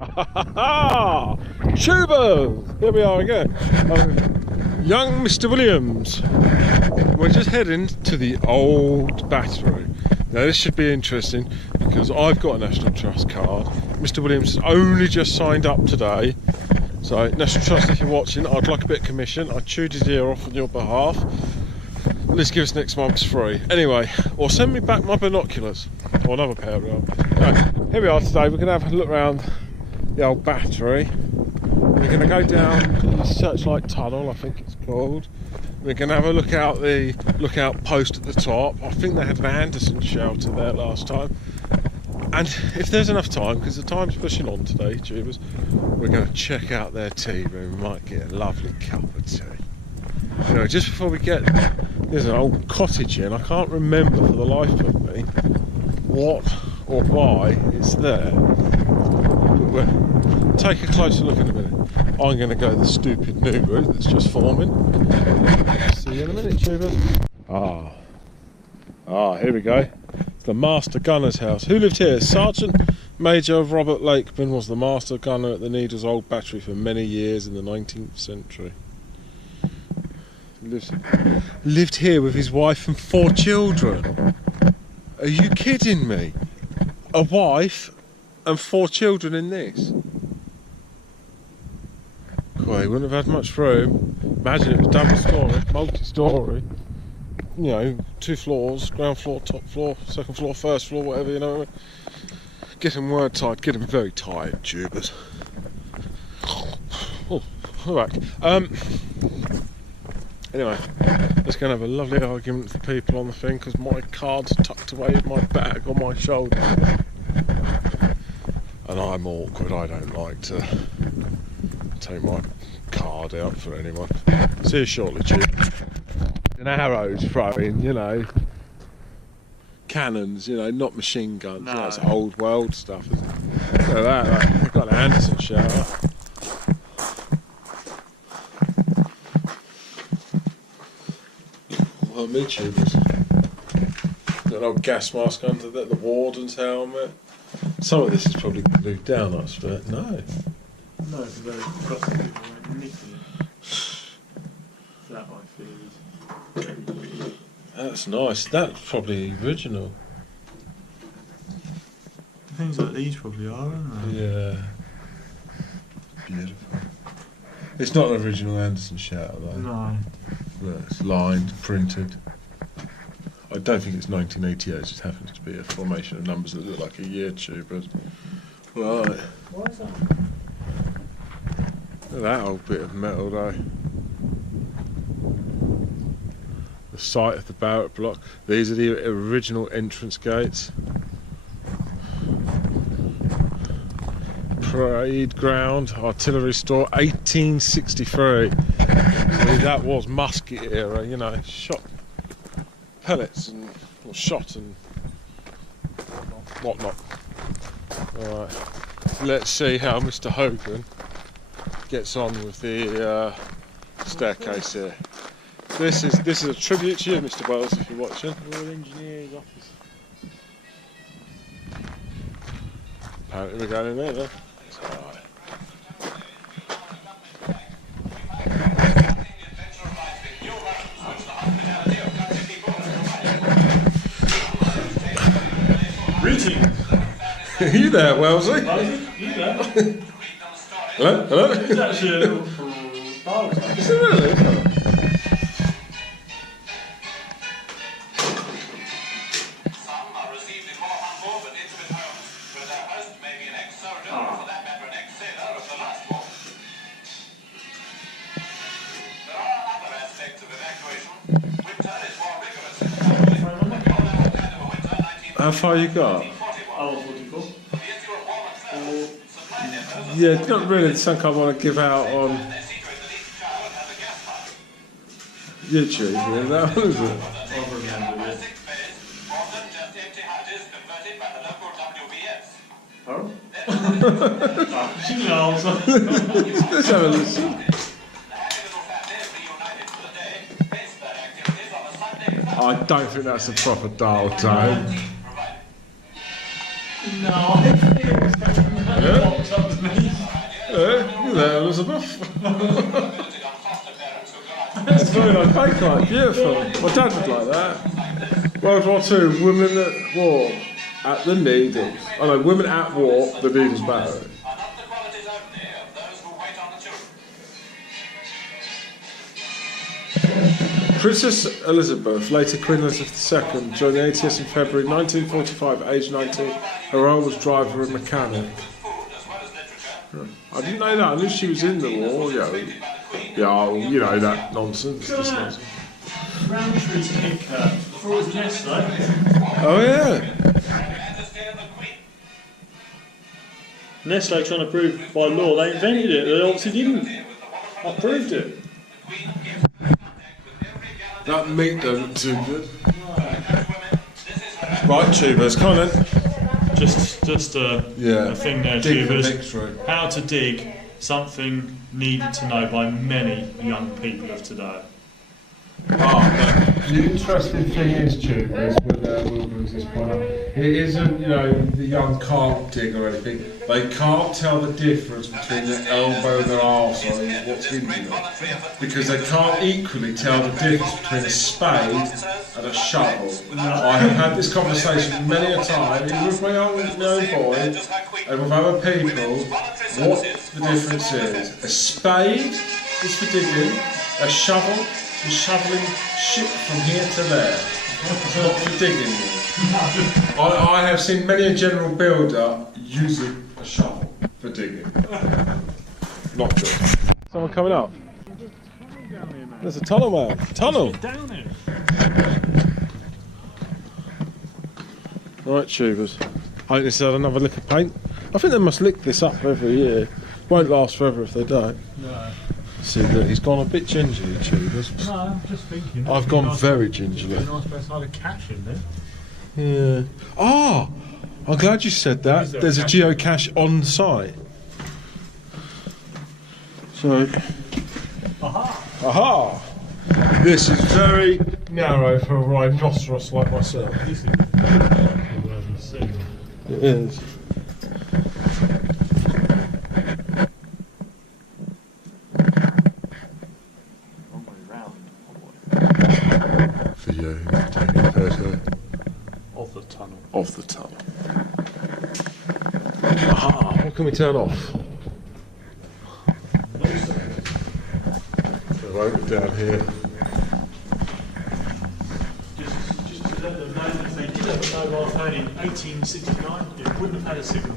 Ha! Tubers! Here we are again. Young Mr. Williams. We're just heading to the old battery. Now this should be interesting because I've got a National Trust card. Mr. Williams has only just signed up today. So National Trust, if you're watching, I'd like a bit of commission. I chewed his ear off on your behalf. Let's give us next month's free. Anyway, or send me back my binoculars. Or another pair of them. Right, here we are today. We're going to have a look around the old battery. We're going to go down the Searchlight Tunnel, I think it's called. We're going to have a look out the lookout post at the top. I think they had an Anderson shelter there last time. And if there's enough time, because the time's pushing on today, tubers, we're going to check out their tea room. We might get a lovely cup of tea. You know, just before we get there, there's an old cottage here, and I can't remember for the life of me what or why it's there. But we'll take a closer look in a minute. I'm going to go the stupid new route that's just forming. See you in a minute, tubers. Here we go. The Master Gunner's house. Who lived here? Sergeant Major Robert Lakeman was the Master Gunner at the Needles Old Battery for many years in the 19th century. Lived here with his wife and 4 children. Are you kidding me? A wife and 4 children in this? Well, he wouldn't have had much room. Imagine it was double story, multi-story. You know, 2 floors, ground floor, top floor, second floor, first floor, whatever, you know what I mean? Getting word tired, getting very tired, tubers. Oh, all right. Anyway, let's go and have a lovely argument with the people on the thing, because my card's tucked away in my bag on my shoulder. And I'm awkward, I don't like to take my card out for anyone. See you shortly, tubers. And arrows throwing, you know, cannons, you know, not machine guns. No. You know, it's old world stuff, isn't it? Look at that, like, they've got an Anderson shower. Well, me tubers. Got an old gas mask under the warden's helmet. Some of this is probably glued down, I expect. No. No, because they're across the people went nicking it. That I feel is. That's nice. That's probably original. Things like these probably are, aren't they? Yeah. Beautiful. It's not an original Anderson shower though. No. No, it's lined, printed. I don't think it's 1988, it just happens to be a formation of numbers that look like a year tube. But right. What is that? Look at that old bit of metal though. The site of the Barrett block. These are the original entrance gates. Parade ground, artillery store, 1863. See, that was musket era, you know, shot pellets and or shot and whatnot. Alright, let's see how Mr. Hogan gets on with the staircase here. This is a tribute to you, Mr. Wells, if you're watching. Royal Engineers Office. Apparently we're going in there then. It's alright. Greetings! Are you there, Wellesley? You there? Hello? Hello? It's actually a little bar. Is it really? How far you got? Oh, 44. Yeah, not really something I want to give out on YouTube, yeah, that one, is it? I remember it. Oh? She knows. Let's have a listen. I don't think that's a proper dial tone. No, I think it was coming from the box up to me. in there, Elizabeth. It's very nice bakelite, beautiful. My dad would like that. World War II, women at war, at the needles. Oh no, women at war, the needles battery. Princess Elizabeth, later Queen Elizabeth II, joined the ATS in February 1945 at age 19. Her role was driver and mechanic. I didn't know that. I knew she was in the war. Yeah, you know that nonsense. Roundtree ticket before it was Nestle. Oh yeah. Nestle trying to prove by law they invented it. They obviously didn't. I proved it. That meat doesn't too good. Right, tubers, come on then. Just a thing there, Dig the tubers. mix room. How to dig something needed to know by many young people of today. The interesting thing is, tubers, with Wilbur's product, it isn't, the young can't dig or anything. They can't tell the difference between their elbow and their arsehole and what's in there. Because they can't equally tell the difference between a spade and a shovel. I have had this conversation many a time, even with my own boy and with other people, what the difference is. A spade is for digging, a shovel is shoveling shit from here to there. It's not for digging. I have seen many a general builder using a shovel for digging. Not true. Someone coming up? There's a tunnel, man. Tunnel! Down it. Right, tubers. I think this had another lick of paint. I think they must lick this up every year. Won't last forever if they don't. No. See that he's gone a bit gingerly, tubers. No, I'm just thinking. I've gone very gingerly. A nice bit of cash in there. Yeah. Ah! I'm glad you said that. There's a geocache on site. So. Aha! This is very narrow for a rhinoceros like myself. This is It is. For you, taking a photo of the tunnel. of the tunnel. Aha! What can we turn off? The rope down here. Just to let them know that if they did have a mobile phone in 1869, it wouldn't have had a signal.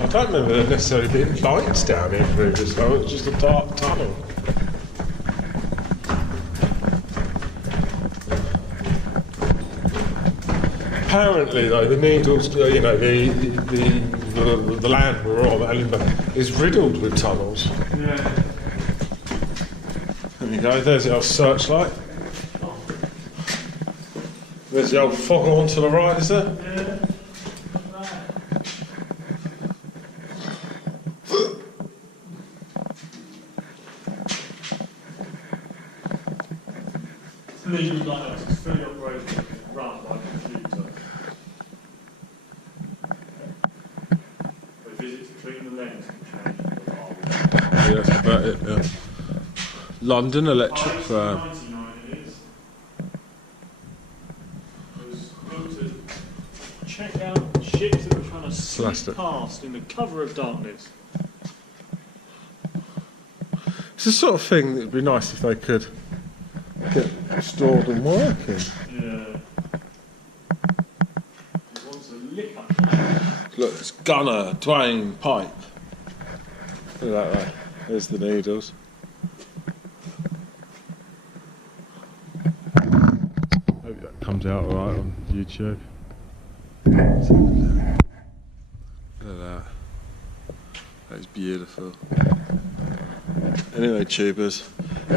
I don't remember there necessarily being lights down here previously, it was just a dark tunnel. Apparently though, the needles, the land we're on, Edinburgh, is riddled with tunnels. Yeah. There you go, there's the old searchlight. There's the old foghorn to the right, is there? Yeah. Needles like that, it's fully operated, run by computer. But visits between the lens can change the whole. Yeah, that's about it, yeah. London Electric Firm. 1999 it is. It was built to check out ships that were trying to slip past in the cover of darkness. It's the sort of thing that would be nice if they could get restored and working. Yeah. It wants a lip up. Look, it's Gunner, Twain, Pipe. Look at that way. There's the needles. Hope that comes out alright on YouTube. Look at that. That is beautiful. Anyway, tubers,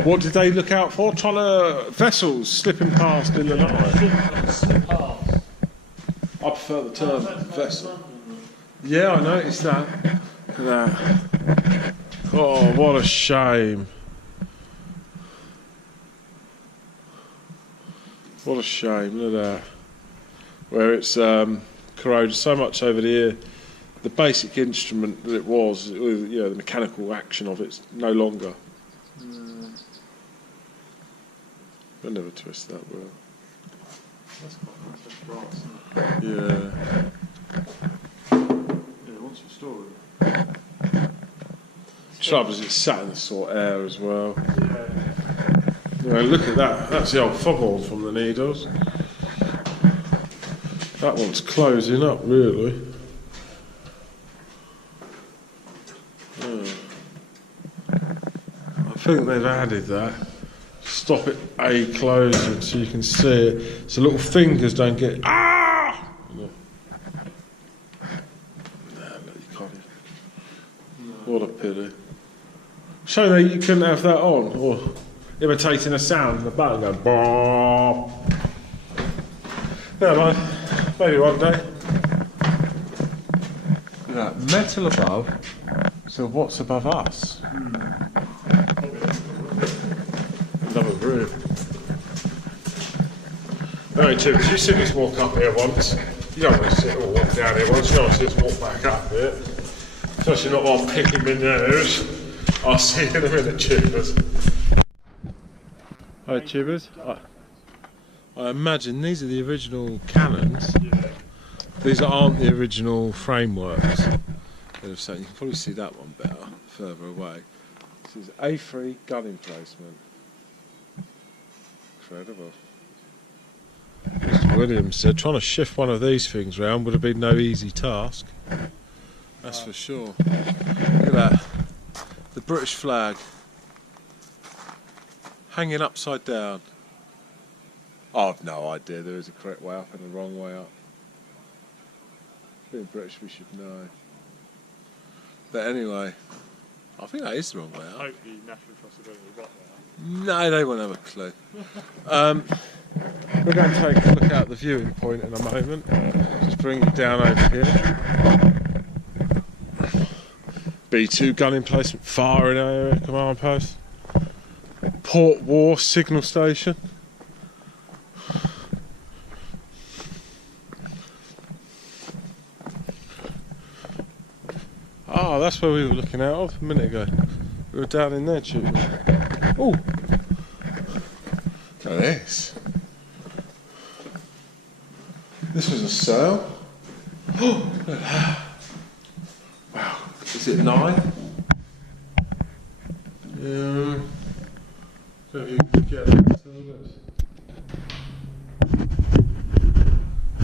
what did they look out for? Trying to vessels slipping past in the night. Slip past. I prefer the term vessel. Yeah, I noticed that. Look at that. Oh, what a shame. What a shame, look at that. where it's corroded so much over the year. The basic instrument that it was, you know, the mechanical action of it's no longer. I'll never twist that well. That's quite nice, that's brass, isn't it? Yeah. Yeah, once you store it. Trouble is it's sat in the salt air as well. Yeah. You know, look at that. That's the old foghorn from the Needles. That one's closing up, really. Yeah. I think they've added that. Stop it closing so you can see it. So little fingers don't get. Ah! No, look, you can't. What a pity. Shame that you couldn't have that on, or imitating a sound and the button go boom. Never mind. Maybe one day. Look at that, metal above. So what's above us? Another room. Anyway, Tim, did you see us walk up here once? You don't want to sit or walk down here once. You don't want to see us walk back up here. Especially not while I'm picking my nose. I'll see you in a minute, Tubers. Hi, Tubers. I imagine these are the original cannons. Yeah. These aren't the original frameworks. You can probably see that one better, further away. This is A3 gun emplacement. Incredible. Mr. Williams said trying to shift one of these things round would have been no easy task. That's for sure. Look at that. The British flag hanging upside down. I've no idea there is a correct way up and a wrong way up. Being British we should know. But anyway, I think that is the wrong way up. Hopefully National Trust will got there. No, they won't have a clue. We're going to take a look out the viewing point in a moment. Just bring it down over here. B2 gun emplacement, firing area, command post. Port War signal station. Oh, that's where we were looking out of a minute ago. We were down in there, shooting. Oh! Look at this. This was a sail. Oh, look at that. Wow. Is it 9? Yeah. So if you could get that.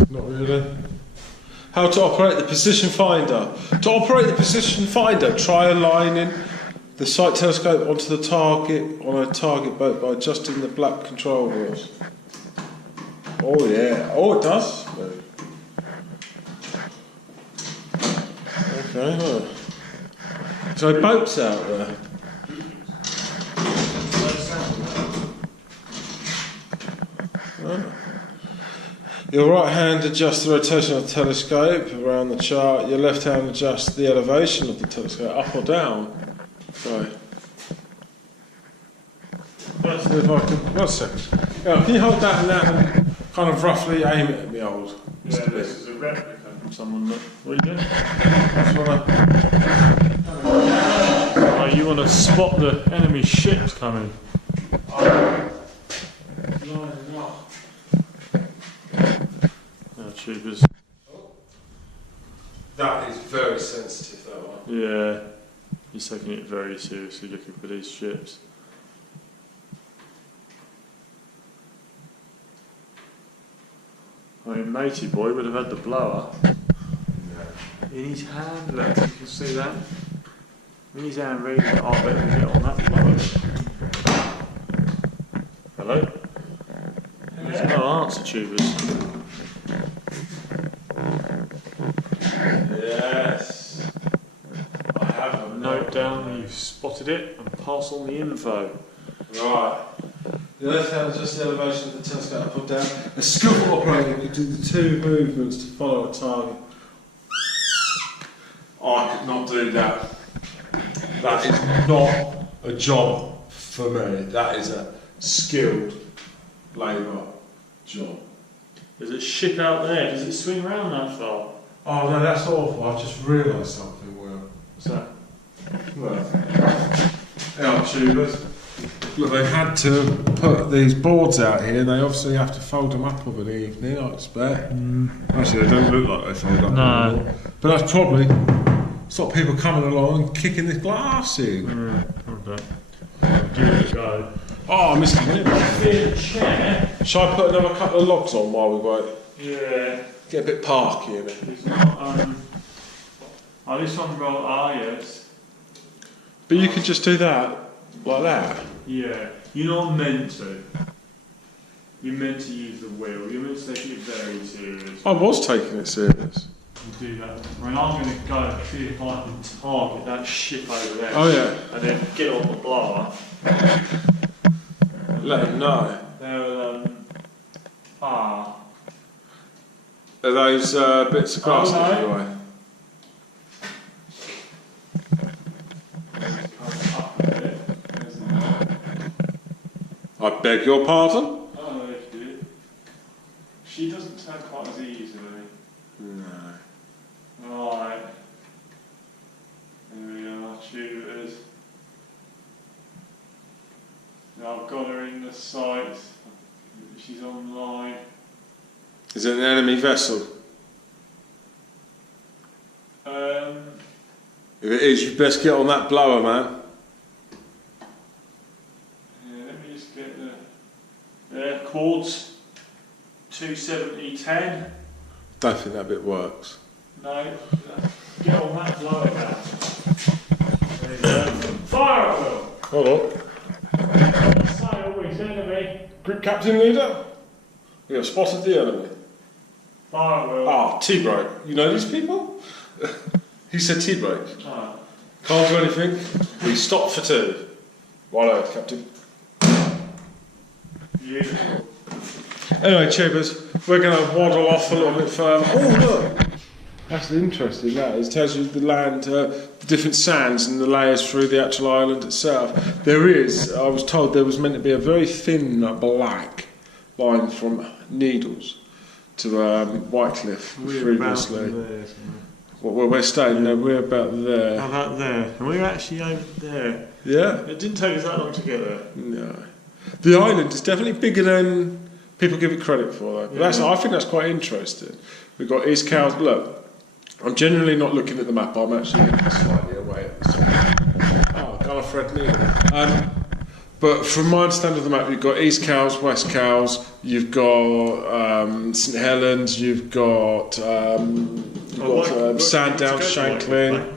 Not really. How to operate the position finder. To operate the position finder, try aligning the sight telescope onto the target on a target boat by adjusting the black control wheels. Oh yeah. Oh, it does. Okay. Huh. So boats out there. Oh. Your right hand adjusts the rotation of the telescope around the chart. Your left hand adjusts the elevation of the telescope up or down. Right. Let's see if I can. 1 second. Yeah, can you hold that and that and kind of roughly aim it at me, old? Yeah, this is a replica from someone that. What are you doing? That's what Oh, you want to spot the enemy ships coming? Tubers. That is very sensitive, that one. Yeah, he's taking it very seriously looking for these ships. I mean, Matey Boy would have had the blower in his hand. Look, you can see that. In his hand, ready. I bet we get on that blower. Hello? There's no answer, Tubers. Yes. I have a Note down when you've spotted it and pass on the info. Right. The left hand adjusts the elevation of the telescope up or down. A skillful operator can do the 2 movements to follow a target. I could not do that. That is not a job for me. That is a skilled labour job. There's a ship out there. Does it swing round that far? Oh no, that's awful. I've just realised something, Will. What's that? Well, they are tubers. Look, they've had to put these boards out here. They obviously have to fold them up of an evening, I expect. Actually, they don't look like they fold up anymore. But that's probably stop people coming along and kicking this glass in. Okay. Give it a go. Oh, Mr. Williams. In a chair. Shall I put another couple of logs on while we wait? Yeah. Get a bit parky in it. It's not, this one's roll yes. But you could just do that, like that. Yeah. You're not meant to. You're meant to use the wheel. You're meant to take it very serious. I was taking it serious. You do that. I mean, I'm going to go and see if I can target that ship over there. Oh yeah. And then get on the blower. Let them know. Are those bits of glass anyway? I beg your pardon? Oh, no, she did. She doesn't turn quite as easily. No. Right. There we are, shooters. Now I've got her in the sight. She's online. Is it an enemy vessel? If it is, you best get on that blower, man. Yeah, let me just get the quartz 270-10. Don't think that bit works. No, get on that blower now. There you go. Fire at will. Hold on. Sail is enemy. Group captain leader. We have spotted the enemy. Fire at will. Ah, T-brake. You know these people? He said T-brake. Oh. Can't do anything. We stop for two. Righto, captain. Beautiful. Anyway, tubers, we're going to waddle off a little bit further. Oh, look! That's interesting, that is. It tells you the land, the different sands and the layers through the actual island itself. There is, I was told there was meant to be a very thin black line from Needles to Whitecliff previously. Well, we're staying there, we're about there. How about there? And we're actually over there. Yeah? It didn't take us that long to get there. No. The island is definitely bigger than people give it credit for, though. But I think that's quite interesting. We've got East Cowes. Look, I'm generally not looking at the map. I'm actually looking slightly away at this one. Oh, Gallifred Needle. But from my understanding of the map, you've got East Cowes, West Cowes, you've got St Helens, you've got Sandown, Shanklin.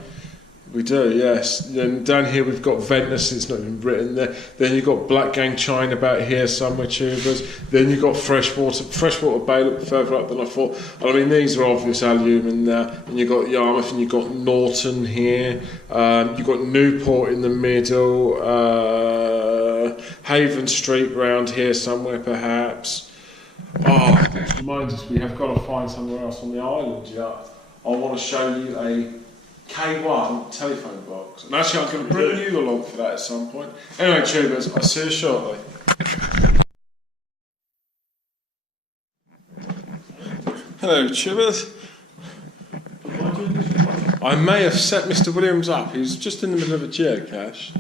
We do, yes. And down here we've got Ventnor, it's not even written there. Then you've got Blackgang Chine about here somewhere, tubers. Then you've got Freshwater Bay, a bit further up than I thought. And I mean, these are obvious aluminium there. And you've got Yarmouth and you've got Norton here. You've got Newport in the middle. Haven Street round here somewhere, perhaps. Oh, this reminds us we have got to find somewhere else on the island, yeah. I want to show you a K1 telephone box. And actually, I'm going to bring you along for that at some point. Anyway, tubers, I'll see you shortly. Hello, tubers. I may have set Mr. Williams up. He was just in the middle of a geocache.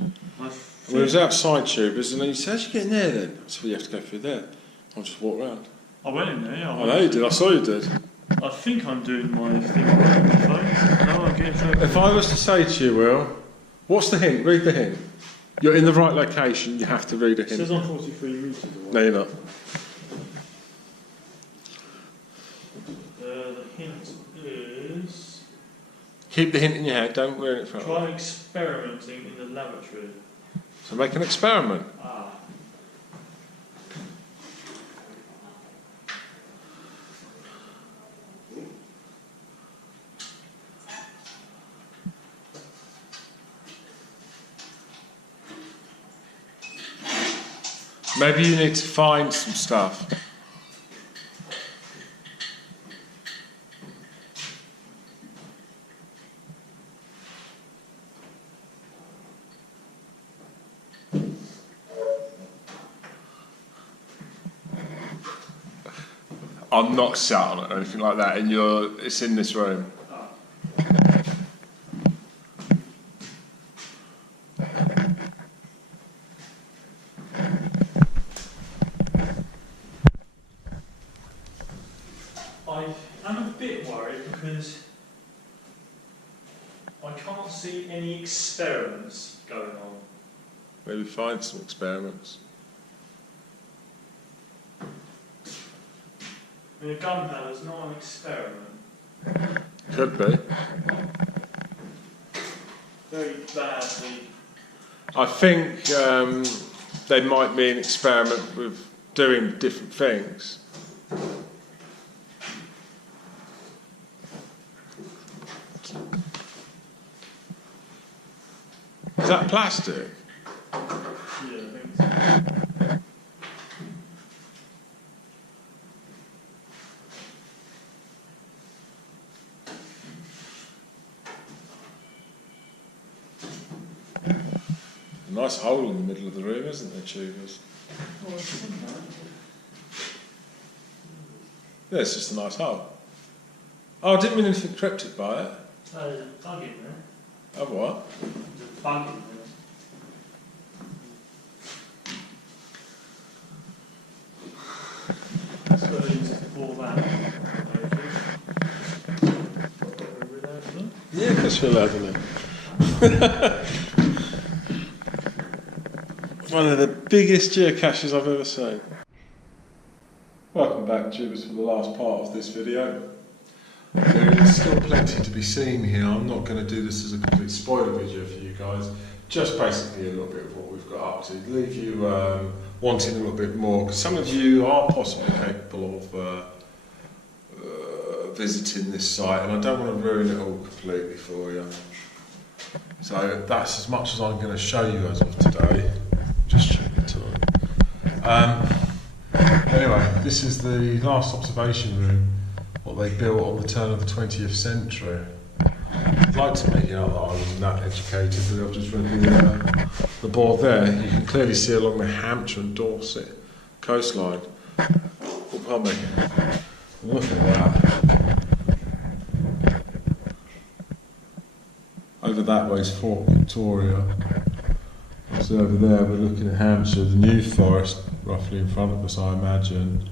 We was outside, tubers, and then he said, "How'd you get in there then?" I said, "Well, you have to go through there." I'll just walk round. I went in there, yeah. I know you did, I saw you did. I think I'm doing my thing on the phone. No, I'm getting through. If I was to say to you, Will, what's the hint? Read the hint. You're in the right location, you have to read a hint. It says I'm 43 metres away. No, you're not. The hint is... Keep the hint in your head, don't wear it from. Try experimenting in the laboratory. So make an experiment. Ah. Maybe you need to find some stuff. I'm not sat on it or anything like that, and it's in this room. I'm a bit worried because I can't see any experiments going on. Maybe find some experiments. I mean, a gunpowder's not an experiment. Could be. Very badly. I think they might be an experiment with doing different things. Is that plastic? Yeah, I think so. A nice hole in the middle of the room, isn't there, Tubers? Well, it's in there. Yeah, it's just a nice hole. Oh, I didn't mean anything cryptic by it. There's a bug in there. Oh, what? There's a bug in there. That's what I use to pull that. Yeah, because you're allowed to know. One of the biggest geocaches I've ever seen. Welcome back, Tubers, for the last part of this video. There is still plenty to be seen here. I'm not going to do this as a complete spoiler video for you guys. Just basically a little bit of what we've got up to. Leave you wanting a little bit more, because some of you are possibly capable of visiting this site, and I don't want to ruin it all completely for you. So that's as much as I'm going to show you as of today. Just check the time. Anyway, this is the last observation room, what they built on the turn of the 20th century. I'd like to make it out that I wasn't that educated, but I've just read the board there. You can clearly see along the Hampshire and Dorset coastline. Oh, pardon me. Look at that. Over that way is Fort Victoria. So over there we're looking at Hampshire, the New Forest roughly in front of us, I imagine,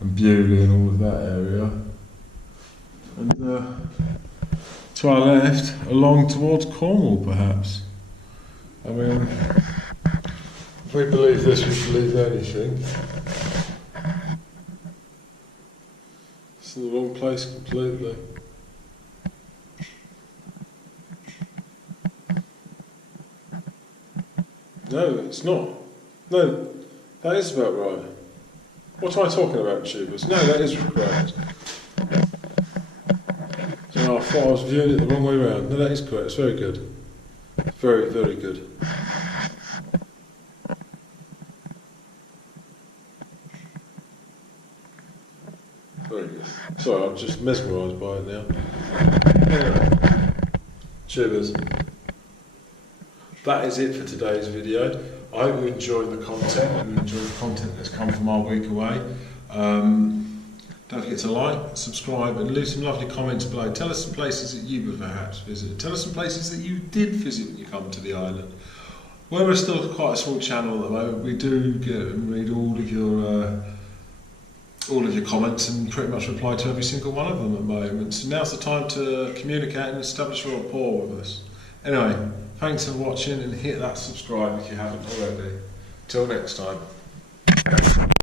and Bewley and all of that area. And to our left, along towards Cornwall perhaps. I mean, if we believe this, we believe anything. It's in the wrong place completely. No, it's not. No, that is about right. What am I talking about, Tubers? No, that is correct. So I thought I was viewing it the wrong way around. No, that is correct. It's very good. Very, very good. Very good. Sorry, I'm just mesmerised by it now. Anyway, Tubers. That is it for today's video. I hope you enjoyed the content and you enjoyed the content that's come from our week away. Don't forget to like, subscribe and leave some lovely comments below. Tell us some places that you would perhaps visit. Tell us some places that you did visit when you come to the island. Where we're still quite a small channel at the moment, we do get and read all of your comments and pretty much reply to every single one of them at the moment. So now's the time to communicate and establish a rapport with us. Anyway, thanks for watching and hit that subscribe if you haven't already. Till next time.